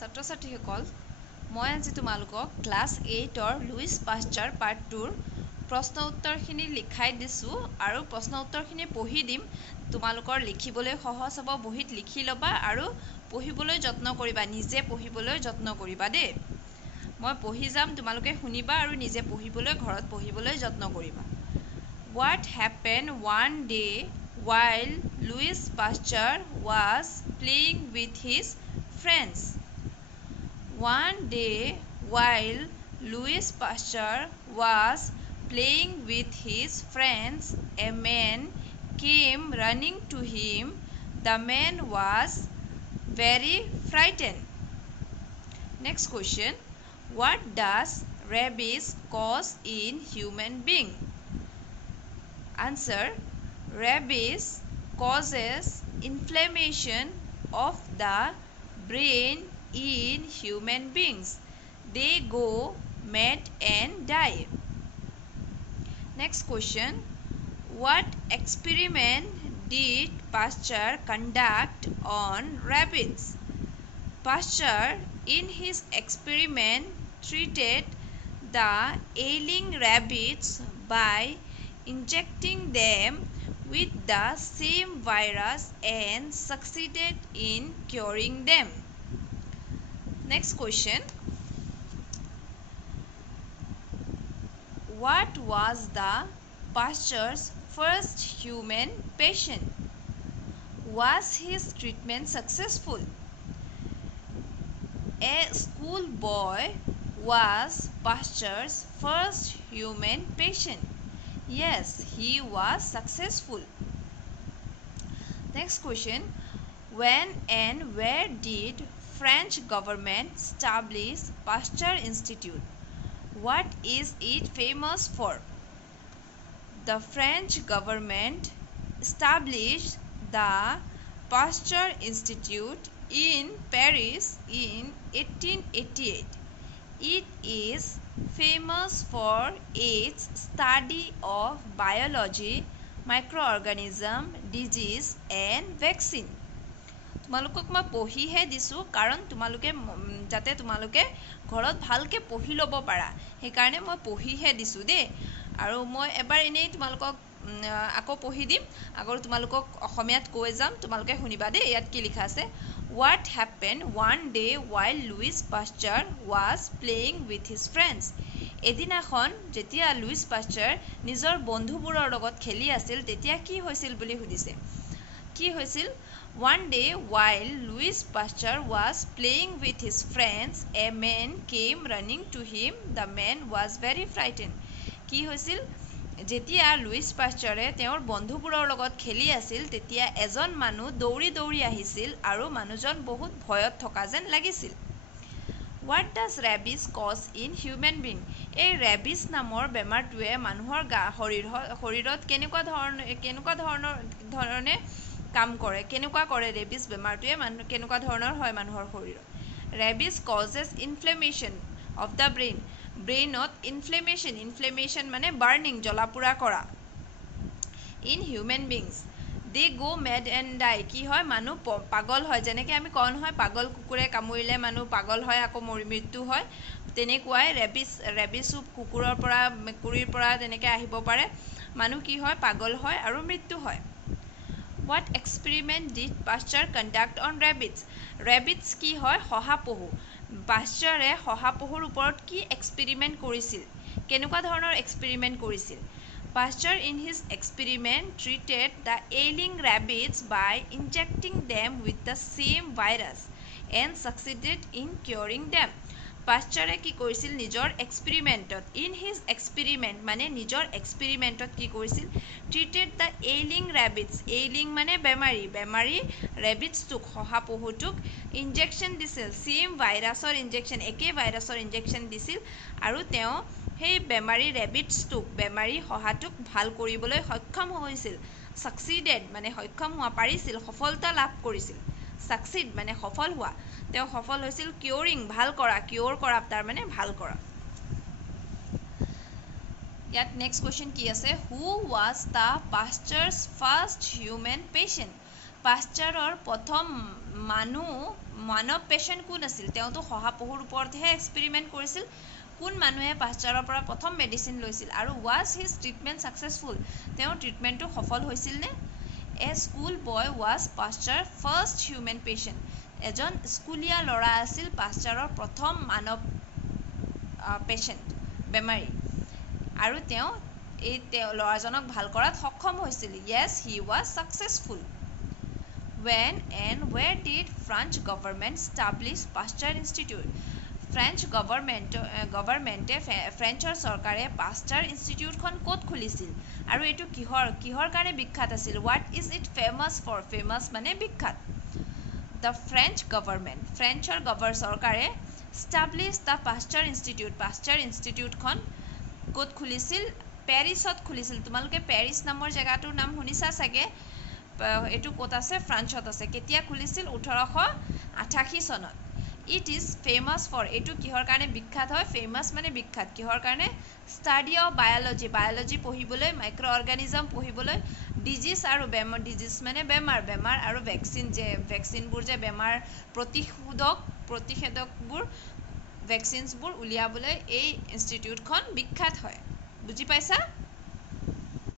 ছাত্ৰ ছাত্ৰীসকল মই আজি তোমালোকক ক্লাছ 8ৰ লুইস পাষ্টাৰ পাৰ্ট 2ৰ প্ৰশ্ন উত্তৰখিনি লিখাই দিছোঁ আৰু প্ৰশ্ন উত্তৰখিনি পঢ়ি দিম তোমালোকৰ লিখিবলৈ সহজ হ'ব বহিত লিখি ল'বা আৰু পঢ়িবলৈ যত্ন কৰিবা নিজে পঢ়িবলৈ যত্ন কৰিবা দেই মই পঢ়ি যাম তোমালোকে শুনিবা আৰু নিজে পঢ়িবলৈ ঘৰত পঢ়িবলৈ যত্ন কৰিবা What happened one day while Louis Pasteur was playing with his friends? One day while Louis Pasteur was playing with his friends, a man came running to him. The man was very frightened. Next question. What does rabies cause in human being? Answer. Rabies causes inflammation of the brain in human beings. They go mad and die. Next question. What experiment did Pasteur conduct on rabbits? Pasteur, in his experiment, treated the ailing rabbits by injecting them with the same virus and succeeded in curing them. Next question. What was the Pasteur's first human patient? Was his treatment successful? A schoolboy was Pasteur's first human patient. Yes, he was successful. Next question. When and where did French government establish Pasteur Institute? What is it famous for? The French government established the Pasteur Institute in Paris in 1888. It is famous for its study of biology, microorganism, disease and vaccine. তোমালোকক মই পঢ়িহে দিছোঁ কাৰণ তোমালোকে যাতে তোমালোকে ঘৰত ভালকে পঢ়ি ল'ব পাৰা সেইকাৰণে মই পঢ়িহে দিছোঁ দেই আৰু মই এবাৰ এনেই তোমালোকক আকৌ পঢ়ি দিম আগৰ তোমালোকক অসমীয়াত কৈ যাম তোমালোকে শুনিবা দেই ইয়াত কি লিখা আছে What happened one day while Louis Pasteur was playing with his friends? এদিনাখন যেতিয়া লুইস পাষ্টাৰ নিজৰ বন্ধুবোৰৰ লগত খেলি আছিল তেতিয়া কি হৈছিল বুলি সুধিছে কি হৈছিল One day while Louis Pasteur was playing with his friends, a man came running to him. The man was very frightened. কি হৈছিল যেতিয়া লুইস পাষ্টাৰে তেওঁৰ বন্ধুবোৰৰ লগত খেলি আছিল তেতিয়া এজন মানুহ দৌৰি দৌৰি আহিছিল আৰু মানুহজন বহুত ভয়ত থকা যেন লাগিছিল What does rabies cause in human being? এই rabies নামৰ বেমাৰটোৱে মানুহৰ শৰীৰত কেনেকুৱা ধৰণে কাম কৰে কেনেকুৱা কৰে rabies বেমাৰটোৱে কেনেকুৱা ধৰণৰ হয় মানুহৰ শৰীৰত rabies causes inflammation of the brain brainত inflammation মানে burning জ্বলাপুৰা কৰা in human beings they go mad and die কি হয় মানুহ পাগল হয় যেনেকৈ আমি কওঁ নহয় পাগল কুকুৰে কামুৰিলে মানুহ পাগল হয় আকৌ মৃত্যু হয় তেনেকুৱাই rabies কুকুৰৰ পৰা মেকুৰীৰ পৰা তেনেকৈ আহিব পাৰে মানুহ কি হয় পাগল হয় আৰু মৃত্যু হয় What experiment did Pasteur conduct on rabbits? Rabbits কি হয় শহাপহু পাষ্টাৰে শহাপহুৰ ওপৰত কি এক্সপেৰিমেণ্ট কৰিছিল কেনেকুৱা ধৰণৰ এক্সপেৰিমেণ্ট কৰিছিল Pasteur in his experiment treated the ailing rabbits by injecting them with the same virus and succeeded in curing them. পাষ্টাৰে কি কৰিছিল নিজৰ এক্সপেৰিমেণ্টত in his experiment মানে নিজৰ এক্সপেৰিমেণ্টত কি কৰিছিল treated the ailing rabbits ailing মানে বেমাৰী rabbitsটোক শহাপহুটোক ইনজেকশ্যন দিছিল same ভাইৰাছৰ ইনজেকশ্যন একে ভাইৰাছৰ ইনজেকশ্যন দিছিল আৰু তেওঁ সেই বেমাৰী rabbitsটোক বেমাৰী শহাটোক ভাল কৰিবলৈ সক্ষম হৈছিল succeeded মানে সক্ষম হোৱা পাৰিছিল সফলতা লাভ কৰিছিল succeed মানে সফল হোৱা তেওঁ সফল হৈছিল কিউৰিং ভাল কৰা কিউৰ কৰা তাৰ মানে ভাল কৰা ইয়াত নেক্সট কোৱেশ্চন কি আছে হু was the Pasteur's first human patient পাষ্টাৰৰ প্ৰথম মানৱ পেশেন্ট কোন আছিল তেওঁতো শহাপহুৰ ওপৰতহে এক্সপেৰিমেণ্ট কৰিছিল কোন মানুহে পাষ্টাৰৰ পৰা প্ৰথম মেডিচিন লৈছিল আৰু ৱাজ হিজ ট্ৰিটমেণ্ট ছাকচেছফুল তেওঁৰ ট্ৰিটমেণ্টটো সফল হৈছিল নে a school boy was Pasteur first human patient এজন স্কুলীয়া ল'ৰা আছিল পাষ্টাৰৰ প্ৰথম মানৱ পেশেন্ট বেমাৰী আৰু তেওঁ এই ল'ৰাজনক ভাল কৰাত সক্ষম হৈছিল yes he was successful When and where did French government establish Pasteur Institute? French government ফ্ৰেঞ্চৰ চৰকাৰে পাষ্টাৰ ইনষ্টিটিউটখন ক'ত খুলিছিল আৰু এইটো কিহৰ কাৰণে বিখ্যাত আছিল what is it famous for famous মানে বিখ্যাত দ্য ফ্ৰেঞ্চ গভৰ্ণমেণ্ট ফ্ৰেঞ্চৰ চৰকাৰে ষ্টাব্লিছ দ্য পাষ্টাৰ ইনষ্টিটিউটখন ক'ত খুলিছিল পেৰিছত খুলিছিল তোমালোকে পেৰিছ নামৰ জেগাটোৰ নাম শুনিছা চাগে এইটো ক'ত আছে ফ্ৰান্সত আছে কেতিয়া খুলিছিল 1888 চনত ইট ইজ ফেমাছ ফৰ এইটো কিহৰ কাৰণে বিখ্যাত হয় ফেমাছ মানে বিখ্যাত কিহৰ কাৰণে ষ্টাডি অফ বায়'লজি পঢ়িবলৈ মাইক্ৰ অৰ্গানিজম পঢ়িবলৈ ডিজিজ আৰু বেমাৰ ডিজিজ মানে বেমাৰ আৰু ভেকচিনবোৰ যে বেমাৰ প্ৰতিষেধকবোৰ ভেকচিনছবোৰ উলিয়াবলৈ এই ইনষ্টিটিউটখন বিখ্যাত হয় বুজি পাইছা